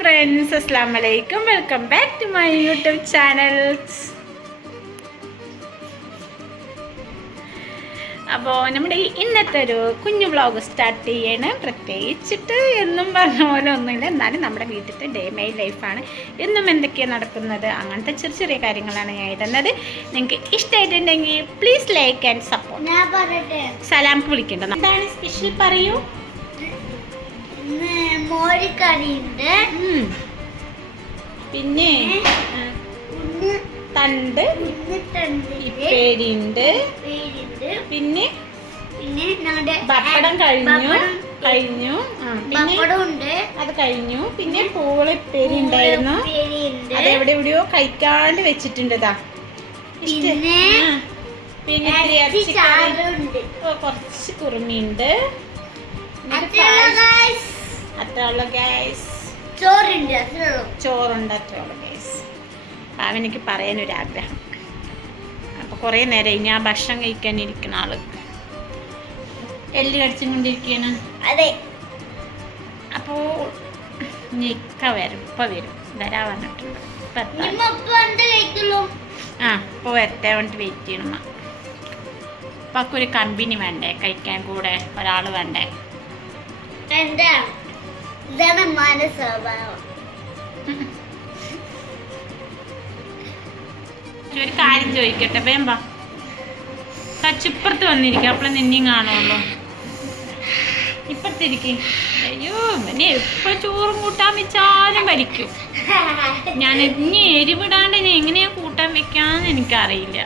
friends, assalamu alaikum. Welcome back to my YouTube channel. അപ്പോൾ നമ്മുടെ ഇന്നത്തെ ഒരു കുഞ്ഞു വ്ളോഗ് സ്റ്റാർട്ട് ചെയ്യണം. പ്രത്യേകിച്ചിട്ട് എന്നും പറഞ്ഞ പോലെ ഒന്നുമില്ല, എന്നാലും നമ്മുടെ വീട്ടിലത്തെ ഡേ മൈ ലൈഫാണ്. എന്നും എന്തൊക്കെയാണ് നടക്കുന്നത്, അങ്ങനത്തെ ചെറിയ ചെറിയ കാര്യങ്ങളാണ് ഞാൻ ഇടുന്നത്. നിങ്ങൾക്ക് ഇഷ്ടമായിട്ടുണ്ടെങ്കിൽ പ്ലീസ് ലൈക്ക് ആൻഡ് സപ്പോർട്ട്. സലാംക്ക് വിളിക്കേണ്ടത്. എന്താണ് സ്പെഷ്യൽ പറയൂ. മോരിക്കറിയുണ്ട്, പിന്നെ തണ്ട് പേരിണ്ട്, പിന്നെ പപ്പടം കഴിഞ്ഞു അത് കഴിഞ്ഞു. പിന്നെ പൂളിപ്പേരി ഉണ്ടായിരുന്നു, അത് എവിടെയോ കഴിക്കാണ്ട് വെച്ചിട്ടുണ്ടതാ. പിന്നെ കുറച്ച് കുറുമിയുണ്ട്. അത്ര ഉള്ള ഗൈസ്. ചോറുണ്ട്, അത്ര ഉള്ള ഗൈസ്. അവനെനിക്ക് പറയാനൊരാഗ്രഹം. അപ്പോൾ കുറേ നേരമായി ഞാൻ ഭക്ഷണം കഴിക്കാനിരിക്കുന്ന ആള് എല്ല് കടിച്ചും കൊണ്ടിരിക്കുകയാണ്. അതെ. അപ്പോൾ ഞെക്ക വരും, ഇപ്പം വരും, വരാ പറഞ്ഞിട്ടുണ്ട്. ഇപ്പോൾ വരട്ടെ വേണ്ടിട്ട് വെയിറ്റ് ചെയ്യണം. അപ്പം ഒരു കമ്പനി വേണ്ടേ കഴിക്കാൻ, കൂടെ ഒരാൾ വേണ്ടേ. ഒരു കാര്യം ചോദിക്കട്ടെ, വേമ്പ കച്ചിപ്പുറത്ത് വന്നിരിക്കും, അപ്പോൾ നിന്നെയും കാണുമല്ലോ. ഇപ്പുറത്തിരിക്കും. അയ്യോ, പിന്നെ എപ്പോൾ ചോറും കൂട്ടാൻ വെച്ചാലും വലിക്കും. ഞാൻ ഇനി എരിവിടാണ്ട് ഞാൻ എങ്ങനെയാ കൂട്ടാൻ വെക്കാന്ന് എനിക്കറിയില്ല.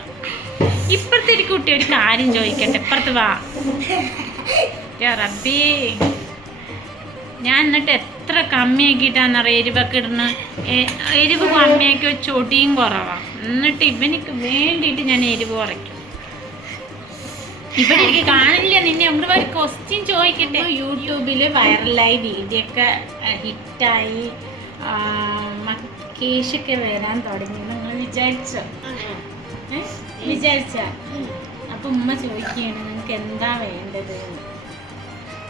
ഇപ്പുറത്തിരിക്കും. കുട്ടി ഒരു കാര്യം ചോദിക്കട്ടെ, ഇപ്പുറത്ത് വാ. റബ്ബേ, ഞാൻ എന്നിട്ട് എത്ര കമ്മിയാക്കിയിട്ടാന്നറിയാം എരിവൊക്കെ ഇടുന്ന. എരിവ് കമ്മിയാക്കി വെച്ച് ഒടിയും കുറവാണ്. എന്നിട്ട് ഇവനിക്ക് വേണ്ടിയിട്ട് ഞാൻ എരിവ് കുറയ്ക്കും. ഇവിടെ എനിക്ക് കാണില്ല. നിന്നെ നമ്മുടെ ഒരു ക്വസ്റ്റ്യൻ ചോദിക്കട്ടെ. യൂട്യൂബിൽ വൈറലായി വീഡിയോ ഒക്കെ ഹിറ്റായി കേശൊക്കെ വരാൻ തുടങ്ങി. നിങ്ങൾ വിചാരിച്ചോ? അപ്പൊ ഉമ്മ ചോദിക്കുകയാണ്, നിങ്ങൾക്ക് എന്താ വേണ്ടത്?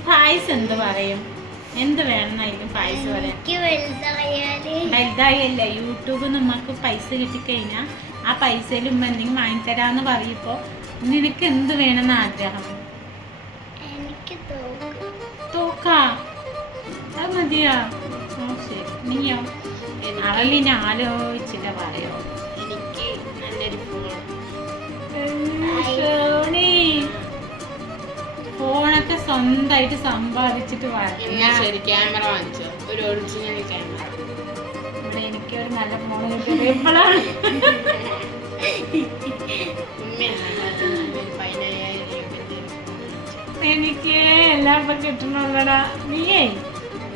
പായസം എന്ത് പറയും? എന്ത് വേണമെന്നായിരിക്കും പായസം പറയാം. വലുതായല്ല, യൂട്യൂബിൽ നമുക്ക് പൈസ കിട്ടിക്കഴിഞ്ഞാൽ ആ പൈസയിൽ ഉമ്മ എന്തെങ്കിലും വാങ്ങിത്തരാന്ന് പറയുമ്പോ നിനക്ക് എന്ത് വേണമെന്ന് ആഗ്രഹം? തോക്കാ, അത് മതിയാ? ശരി. നീയോ? അവൻ പിന്നെ ആലോചിച്ചിട്ട് പറയോ. എനിക്ക് നല്ലൊരു ഫോണൊക്കെ സ്വന്തമായിട്ട് സമ്പാദിച്ചിട്ട് ക്യാമറ വാങ്ങിച്ചോ, ഒരു ഒറിജിനൽ ക്യാമറ. ഇവിടെ എനിക്കൊരു നല്ല ഫോൺ കിട്ടിയത് എപ്പോഴാണ്. എനിക്ക് എല്ലാം ഇപ്പൊ കിട്ടണല്ലടാ. നീയേ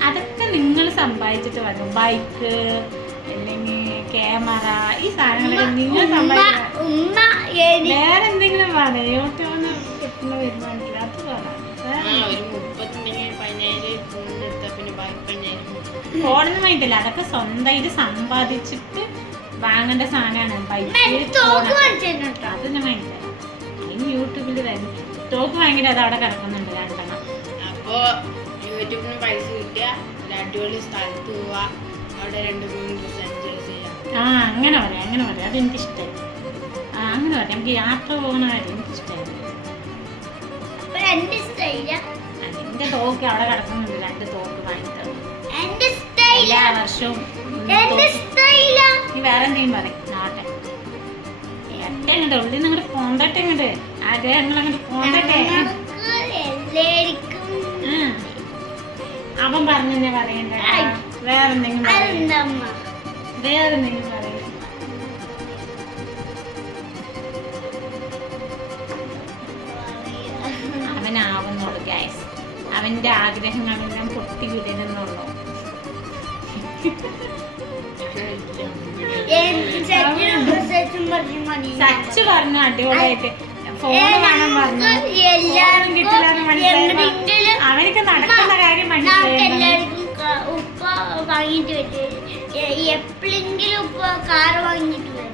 അതൊക്കെ നിങ്ങൾ സമ്പാദിച്ചിട്ട് വരും. ബൈക്ക് അല്ലെങ്കിൽ ക്യാമറ, ഈ സാധനങ്ങളൊക്കെ നിങ്ങൾ സമ്പാദിക്കും. വേറെ എന്തെങ്കിലും വേണം. യൂട്യൂബിൽ കിട്ടുന്ന വരുമാനത്തിൽ അത് വേണം. ഫോണൊന്നും വാങ്ങിട്ടില്ല, അതൊക്കെ സ്വന്തമായിട്ട് സമ്പാദിച്ചിട്ട് വാങ്ങേണ്ട സാധനമാണ്. ബൈക്ക്, അതൊന്നും വാങ്ങില്ല. അതിന് യൂട്യൂബിൽ തരും. സ്റ്റോക്ക് വാങ്ങിയിട്ട് അത് അവിടെ കിടക്കുന്നുണ്ട് 2 എണ്ണം. അപ്പോ യൂട്യൂബിന് പൈസ കിട്ടിയ അടിപൊളി സ്ഥലത്ത് പോവാ, അവിടെ 2-3 ദിവസം എൻജോയ് ചെയ്യാം. അങ്ങനെ പറയാം. അതെനിക്കിഷ്ടമായി. അങ്ങനെ പറയാം. നമുക്ക് യാത്ര പോകുന്ന കാര്യം എനിക്കിഷ്ടമായി. എന്റെ തോക്ക് അവിടെ കിടക്കുന്നുണ്ട്. 2 തോക്ക് വാങ്ങിത്തന്നു എല്ലാ വർഷവും. നീ വേറെ എന്തെങ്കിലും പറയും. നാട്ടെ എട്ടെങ്ങോട്ട് ഉള്ളിൽ നിങ്ങോട്ട് പോന്തട്ടെ, ഇങ്ങോട്ട് ആഗ്രഹങ്ങൾ അങ്ങോട്ട് പോന്തട്ടെ. അവൻ പറഞ്ഞെ പറയണ്ട. വേറെന്തെങ്കിലും പറയും. അവനാവുന്നുള്ളൂ ഗൈസ്. അവന്റെ ആഗ്രഹങ്ങളെല്ലാം പൊട്ടി വിടരുന്നുള്ളൂ. സച്ച് പറഞ്ഞു അടിപൊളിയായിട്ട് ഫോൺ വേണം പറഞ്ഞു. കിട്ടില്ല മനസ്സിലായി. അവനക്ക് നടക്കുന്ന കാര്യം മനസ്സിലായി. ഉപ്പ വാങ്ങിട്ട് വരും, എപ്പോഴെങ്കിലും ഉപ്പ കാർ വാങ്ങിട്ട് വരും.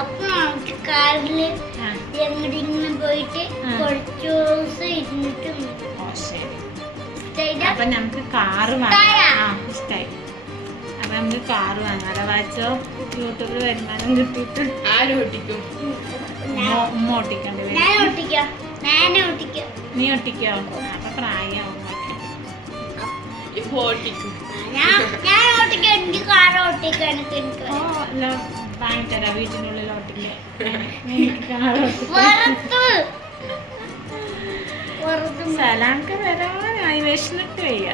അപ്പൊ നമുക്ക് കാറില് എങ്ങോട്ടിങ്ങനെ പോയിട്ട് കുറച്ച് ദിവസം ഇരുന്നിട്ട് അപ്പൊ നമുക്ക് കാറ് വാങ്ങാം. ഇഷ്ടായി. നമുക്ക് കാറ് വാങ്ങാതെ വാച്ചോ യൂട്യൂബിൽ വരുമാനം കിട്ടിയിട്ട് ആരും ഒട്ടിക്കും. ഉമ്മ ഓട്ടിക്കേണ്ടി വരും. നീ ഒട്ടിക്കോ? അപ്പൊ പ്രായമാവും ഇപ്പൊ ഒട്ടിക്കും. ഓ അല്ല വാങ്ങിത്തരാം വീട്ടിനുള്ളിൽ ഓട്ടിക്കാൻ. സലാംക്ക് വരാനായി വിശന്നിട്ട് വയ്യ.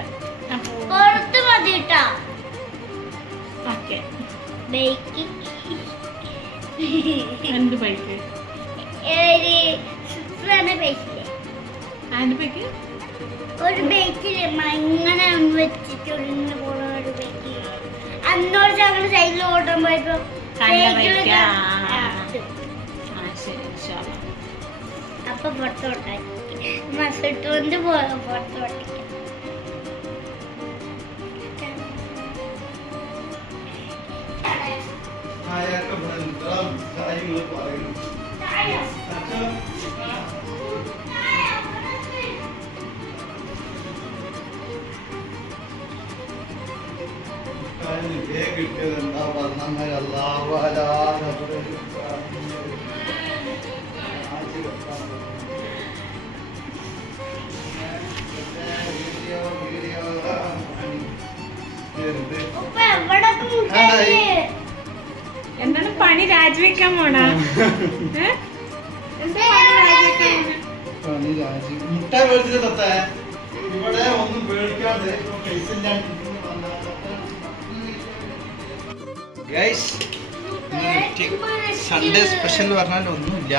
ഓക്കെ എന്ത് ബൈക്ക്? ആൻഡ് ബൈക്ക് ഒരു ബൈക്കില് ഇങ്ങനെ വെച്ചിട്ടുള്ള പോണ ഒരു ബൈക്ക് അന്നോട് ഞങ്ങൾ സൈഡിൽ ഓടാൻ പോയപ്പോ കണ്ട ബൈക്ക്. ശരി ഇൻഷാല്ലാ. അപ്പൊ പുറത്ത് ഓട്ടാക്കി മസിട്ട് കൊണ്ട് പുറത്ത് ഓട്ടിക്കാം. കിട്ടിയതെന്താ ഉപ്പ എവിടെ മുട്ടായി? എന്താണ് പണി രാജിവെക്കാൻ പോണ? മുട്ടായി മേടിച്ചിട്ട് തൊത്തേ ഇവിടെ ഒന്നും പേടിക്കാതെ പൈസ സൺഡേ സ്പെഷ്യൽ പറഞ്ഞാൽ ഒന്നുമില്ല.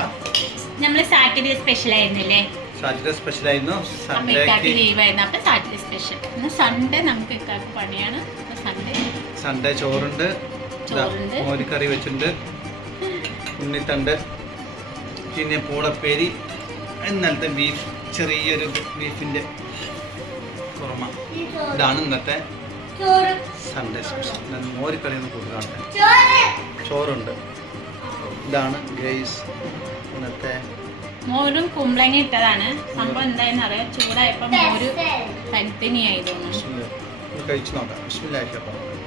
നമ്മള് സാറ്റർഡേ സ്പെഷ്യൽ ആയിരുന്നില്ലേ? സാറ്റർഡേ സ്പെഷ്യൽ ആയിരുന്നു. അമ്മയ്ക്കാക്ക് ലീവായിരുന്നു. അപ്പൊ സാറ്റർഡേ സ്പെഷ്യൽ. സൺഡേ നമുക്ക് ഇക്കാക്ക് പണിയാണ്. സൺഡേ ചോറുണ്ട്, ചോറുണ്ട്, മോരിക്കറി വെച്ചിട്ടുണ്ട്, ഉണ്ണിത്തണ്ട്, പിന്നെ പൂളപ്പേരി, ഇന്നലത്തെ ബീഫ്, ചെറിയൊരു ബീഫിന്റെ കുറുമ. ഇതാണ് ഇന്നത്തെ സൺഡേ സ്പെഷ്യൽ. മോരിക്കറി ഒന്ന് കൊടുക്കാണ്ട് ചോറുണ്ട്. ഇതാണ് ഗൈസ് ഇന്നത്തെ മോരും കുമ്പളങ്ങ ഇട്ടതാണ്. സംഭവം എന്തായെന്ന് അറിയാം. ചൂടായപ്പോ മോര് തനിത്തനിയായി തോന്നുന്നു. കഴിച്ചു നോക്കാം. ബിസ്മില്ലാഹിർറഹ്മാനിർറഹീം.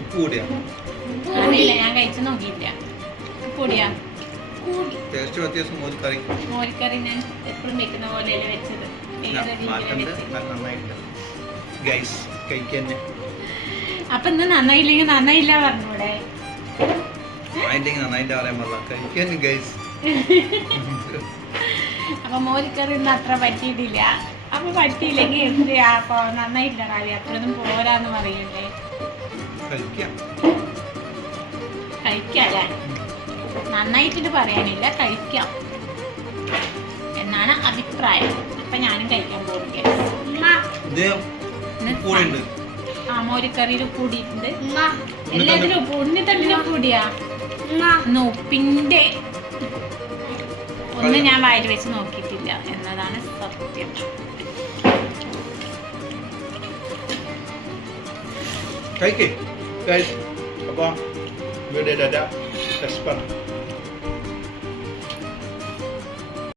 ഉപ്പ് കൂടിയാ? അറിയില്ല, ഞാൻ കഴിച്ചു നോക്കിയില്ല. കൂടിയാ? ടേസ്റ്റ് വ്യത്യാസം മോരിക്കറി. മോരിക്കറി ഞാൻ എപ്പോഴും വെക്കുന്ന പോലെയല്ലേ വെച്ചത്. നന്നായിട്ടുണ്ട് ഗൈസ്. കഴിക്കന്നെ. അപ്പൊ ഇന്ന് നന്നായില്ലെങ്കിൽ നന്നായില്ല പറഞ്ഞൂടെ? നന്നായില്ലെങ്കിൽ നന്നായില്ല പറയാൻ പാടില്ല. കഴിക്കന്നെ ഗൈസ്. അപ്പൊ മോരിക്കറി ഇന്ന് അത്ര പറ്റിയിട്ടില്ല. അപ്പൊ പറ്റിയില്ലെങ്കിൽ എന്ത് അപ്പൊ നന്നായില്ല കാര്യം അത്രയൊന്നും പോരാന്ന് പറയണ്ടേ? കഴിക്കല്ലേ? നന്നായിട്ടിട്ട് പറയാനില്ല, കഴിക്കാം എന്നാണ് അഭിപ്രായം. അപ്പൊ ഞാനും കഴിക്കാൻ പോകുകയാണ്. ആ മോരിക്കറിയിൽ കൂടിയിട്ടുണ്ട്. എല്ലാത്തിലും ഉപ്പ്. ഉണ്ണിത്തണ്ടിലും കൂടിയാ? ഉപ്പിന്റെ ഒന്ന് ഞാൻ വായിൽ വെച്ച് നോക്കിയിട്ടില്ല എന്നതാണ് സത്യം. കഴിക്കേ. അപ്പോൾ വീഡിയോ